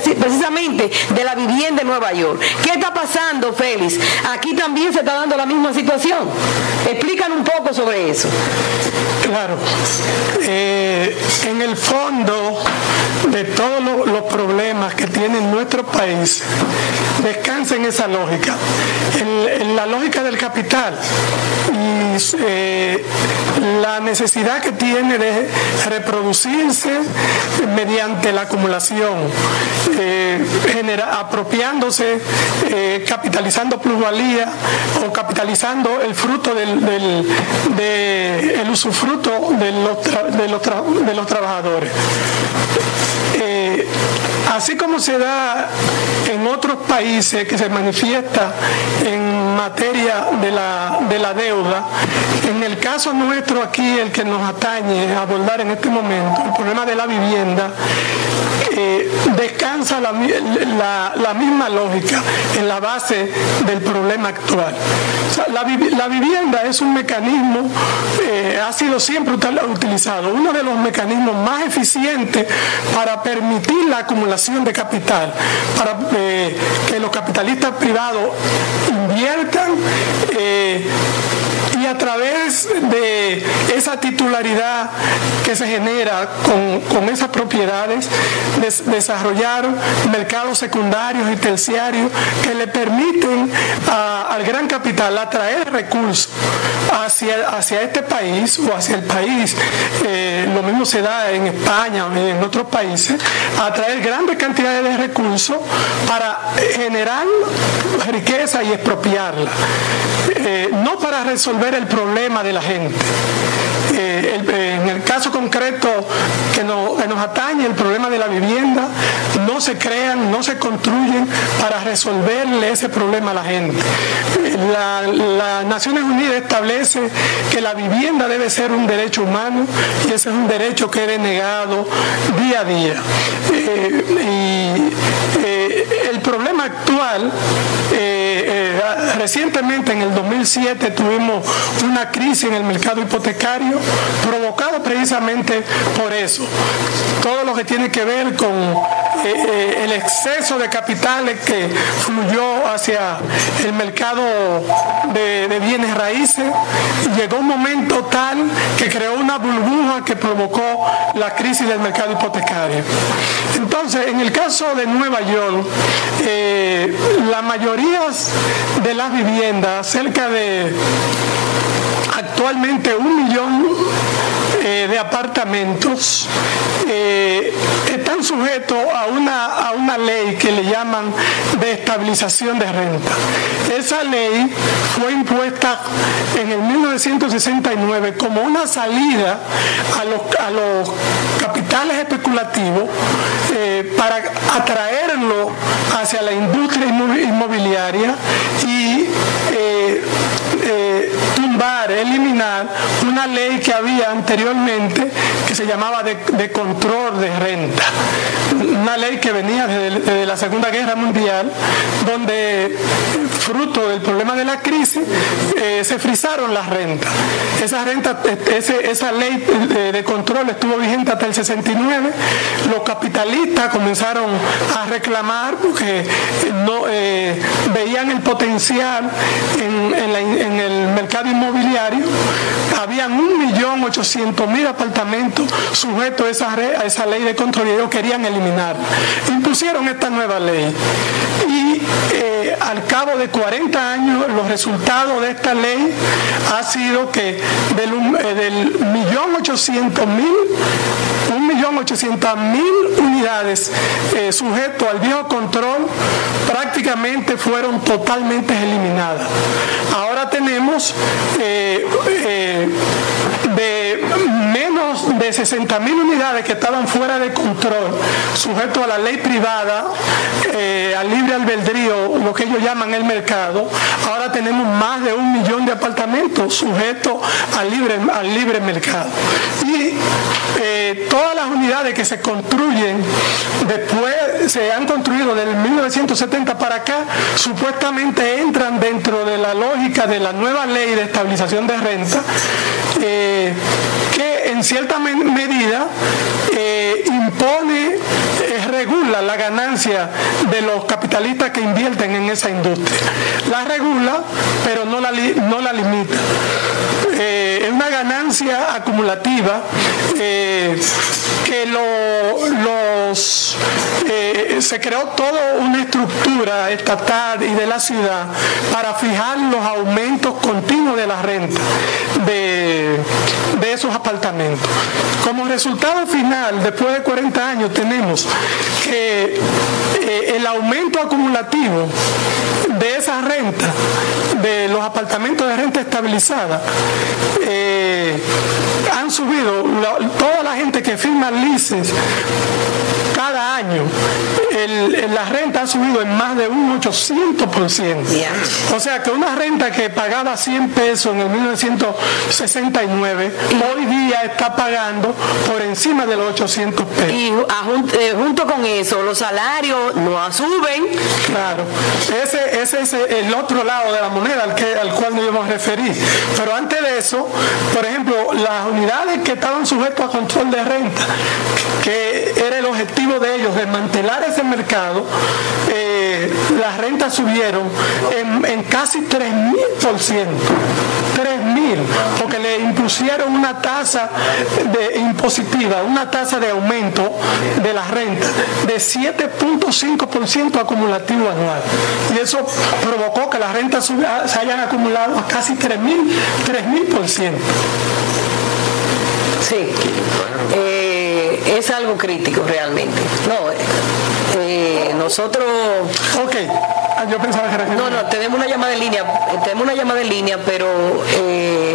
precisamente de la vivienda en Nueva York. ¿Qué está pasando, Félix? Aquí también se está dando la misma situación. Explícanos un poco sobre eso. Claro. En el fondo de todos los problemas que tiene nuestro país, descansa en esa lógica, en la lógica del capital y la necesidad que tiene de reproducirse mediante la acumulación, apropiándose, capitalizando plusvalía o capitalizando el fruto el usufructo de los trabajadores. Así como se da en otros países que se manifiesta en materia de la deuda, en el caso nuestro aquí, el que nos atañe a abordar en este momento, el problema de la vivienda, descansa la misma lógica en la base del problema actual. O sea, la vivienda es un mecanismo, ha sido siempre utilizado, uno de los mecanismos más eficientes para permitir la acumulación de capital, para que los capitalistas privados inviertan y a través de esa titularidad que se genera con esas propiedades, desarrollar mercados secundarios y terciarios que le permiten al gran capital atraer recursos hacia este país o hacia el país. Lo mismo se da en España o en otros países, atraer grandes cantidades de recursos para generar riqueza y expropiarla, no para resolver el problema de la gente. En el caso concreto que nos atañe, el problema de la vivienda, no se crean, no se construyen para resolverle ese problema a la gente. Las Naciones Unidas establece que la vivienda debe ser un derecho humano y ese es un derecho que es denegado día a día. El problema actual, recientemente en el 2007 tuvimos una crisis en el mercado hipotecario provocada precisamente por eso. Todo lo que tiene que ver con el exceso de capitales que fluyó hacia el mercado de bienes raíces, llegó un momento tal que creó una burbuja que provocó la crisis del mercado hipotecario. Entonces, en el caso de Nueva York, la mayoría de las viviendas, cerca de actualmente 1 millón de apartamentos, están sujetos a una ley que le llaman de estabilización de renta. Esa ley fue impuesta en el 1969 como una salida a los capitales especulativos para atraerlo hacia la industria inmobiliaria y eliminar una ley que había anteriormente que se llamaba de control de renta, una ley que venía desde la Segunda Guerra Mundial, donde fruto del problema de la crisis se frisaron las rentas. Esa ley de control estuvo vigente hasta el 69. Los capitalistas comenzaron a reclamar porque no veían el potencial en el mercado inmobiliario. Habían 1.800.000 apartamentos sujetos a esa ley de control y ellos querían eliminarla. Impusieron esta nueva ley y al cabo de 40 años los resultados de esta ley ha sido que del 1.800.000 unidades sujetos al viejo control prácticamente fueron totalmente eliminadas. Ahora tenemos de menos de 60.000 unidades que estaban fuera de control, sujetos a la ley privada, al libre albedrío, lo que ellos llaman el mercado. Ahora tenemos más de 1 millón de apartamentos sujetos al libre mercado. Y todas las unidades que se construyen después, se han construido desde 1970 para acá, supuestamente entran dentro de la lógica de la nueva ley de estabilización de renta, que en cierta medida impone regula la ganancia de los capitalistas que invierten en esa industria. La regula, pero no la limita. Es una ganancia acumulativa que se creó toda una estructura estatal y de la ciudad para fijar los aumentos continuos de la renta de esos apartamentos. Como resultado final, después de 40 años, tenemos que el aumento acumulativo de esa renta, de los apartamentos de renta estabilizada, han subido, toda la gente que firma leases cada año, la renta ha subido en más de un 800%. O sea que una renta que pagaba 100 pesos en el 1969, hoy día está pagando por encima de los 800 pesos. Y junto con eso, los salarios no suben. Claro, ese es el otro lado de la moneda al cual nos íbamos a referir. Pero antes de eso, por ejemplo, las unidades que estaban sujetas a control de renta, que era el objetivo de ellos, desmantelar ese mercado, las rentas subieron en casi 3.000%. 3.000, porque le impusieron una tasa impositiva, una tasa de aumento de las rentas de 7.5% acumulativo anual. Y eso provocó que las rentas se hayan acumulado a casi 3.000%. Sí, es algo crítico realmente. Nosotros... Ok, yo pensaba que era... No, tenemos una llamada en línea, pero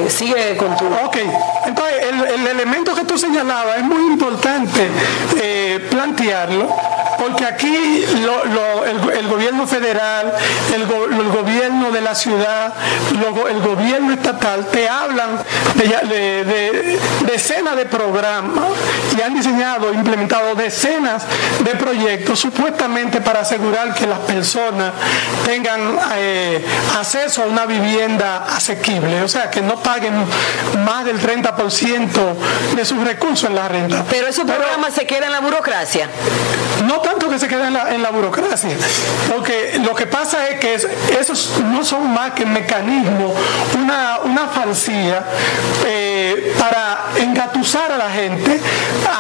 sigue con tu... Ok, entonces el elemento que tú señalabas es muy importante plantearlo, porque aquí el gobierno federal, el gobierno de la ciudad, el gobierno estatal te hablan de decenas de programas y han diseñado e implementado decenas de proyectos supuestamente para asegurar que las personas tengan acceso a una vivienda asequible, o sea, que no paguen más del 30% de sus recursos en la renta. Pero esos programas se quedan en la burocracia. No tanto que se queden en la burocracia, porque lo que pasa es que esos no son más que mecanismos, una falsía para engatusar a la gente,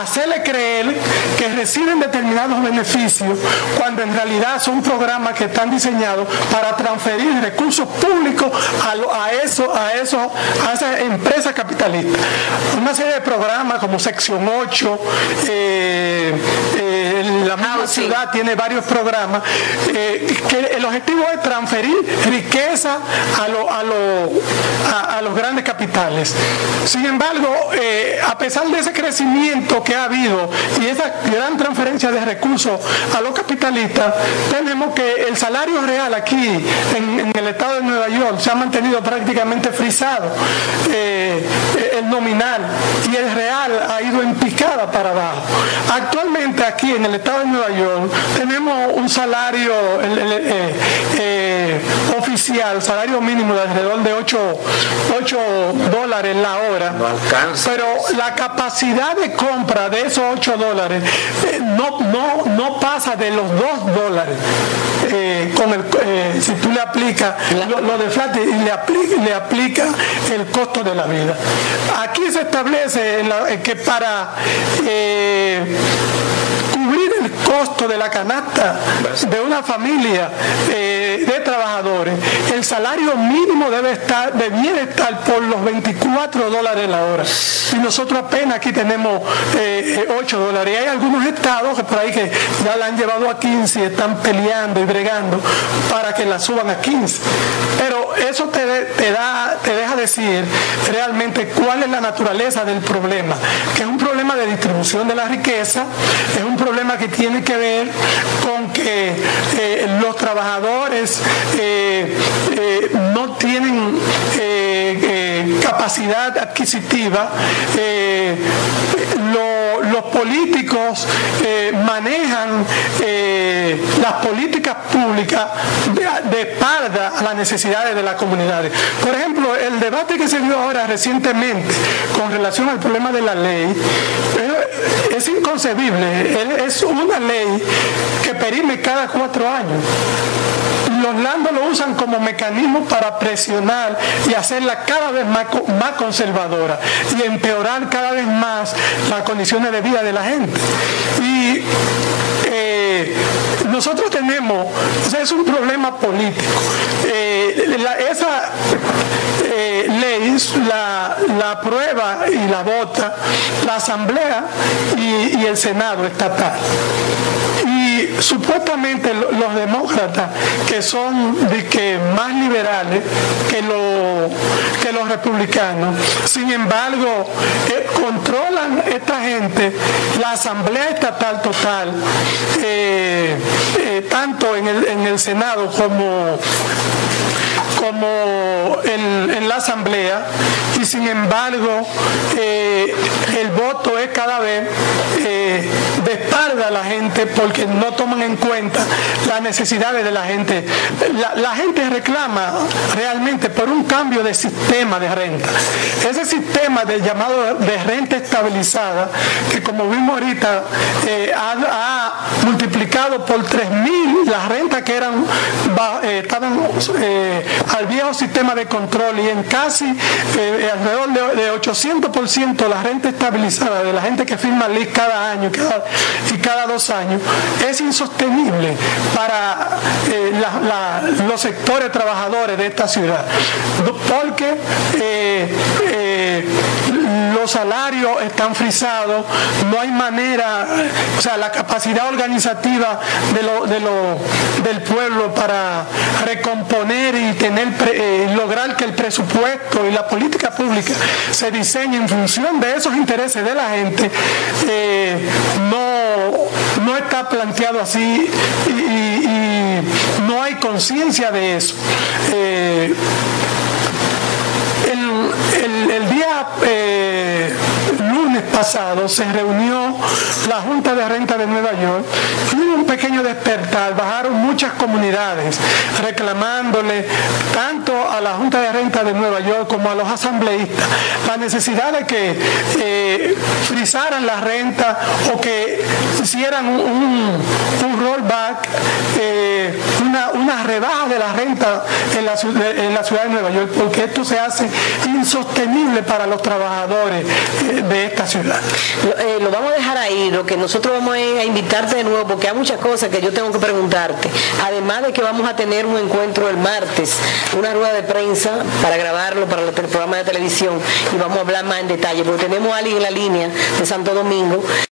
hacerle creer que reciben determinados beneficios, cuando en realidad son programas que están diseñados para transferir recursos públicos a esas empresas capitalistas. Una serie de programas como Sección 8, la misma ciudad tiene varios programas que el objetivo es transferir riqueza a los grandes capitales. Sin embargo, a pesar de ese crecimiento que ha habido y esa gran transferencia de recursos a los capitalistas, tenemos que el salario real aquí en el estado de Nueva York se ha mantenido prácticamente frisado, el nominal, y el real ha ido en picada para abajo. Actualmente aquí en el estado de Nueva York tenemos un salario oficial, salario mínimo de alrededor de $8 la hora. No alcanza. Pero la capacidad de compra de esos $8 no pasa de los $2 si tú le aplicas lo de flat y le aplica el costo de la vida. Aquí se establece que para cubrir el costo de la canasta de una familia de trabajadores, el salario mínimo debiera estar por los $24 la hora. Y nosotros apenas aquí tenemos $8. Y hay algunos estados que por ahí que ya la han llevado a 15 y están peleando y bregando para que la suban a 15. Pero eso te deja decir realmente cuál es la naturaleza del problema, que es un problema de distribución de la riqueza, es un problema que tiene que ver con que los trabajadores no tienen capacidad adquisitiva, los políticos manejan las políticas públicas de espalda a las necesidades de las comunidades. Por ejemplo, el debate que se dio ahora recientemente con relación al problema de la ley es inconcebible. Es una ley que perime cada 4 años. Los landos lo usan como mecanismo para presionar y hacerla cada vez más conservadora y empeorar cada vez más las condiciones de vida de la gente. Y nosotros tenemos, o sea, es un problema político. Esa ley la aprueba y la vota la Asamblea y el Senado estatal. Y supuestamente los demócratas, que son más liberales que los republicanos, sin embargo, controlan esta gente, la Asamblea Estatal total, tanto en el Senado como en la Asamblea, y sin embargo el voto es cada vez de espalda a la gente porque no toman en cuenta las necesidades de la gente. La gente reclama realmente por un cambio de sistema de renta. Ese sistema del llamado de renta estabilizada, que como vimos ahorita ha multiplicado por 3.000 las rentas que estaban al viejo sistema de control, y en casi alrededor de 800% la renta estabilizada de la gente que firma LIC cada año y cada 2 años, es insostenible para los sectores trabajadores de esta ciudad, porque los salarios están frisados, no hay manera, o sea, la capacidad organizativa del pueblo para recomponer y lograr que el presupuesto y la política pública se diseñe en función de esos intereses de la gente, no está planteado así, y no hay conciencia de eso. El día lunes pasado se reunió la Junta de Renta de Nueva York y hubo un pequeño despertar. Bajaron muchas comunidades reclamándole tanto a la Junta de Renta de Nueva York como a los asambleístas la necesidad de que frisaran la renta o que hicieran un rollback, una rebaja de la renta en la ciudad de Nueva York, porque esto se hace insostenible para los trabajadores de esta ciudad. Lo vamos a dejar ahí. Lo que nosotros vamos a invitarte de nuevo, porque hay muchas cosas que yo tengo que preguntarte, además de que vamos a tener un encuentro el martes, una rueda de prensa para grabarlo para el programa de televisión, y vamos a hablar más en detalle, porque tenemos a alguien en la línea de Santo Domingo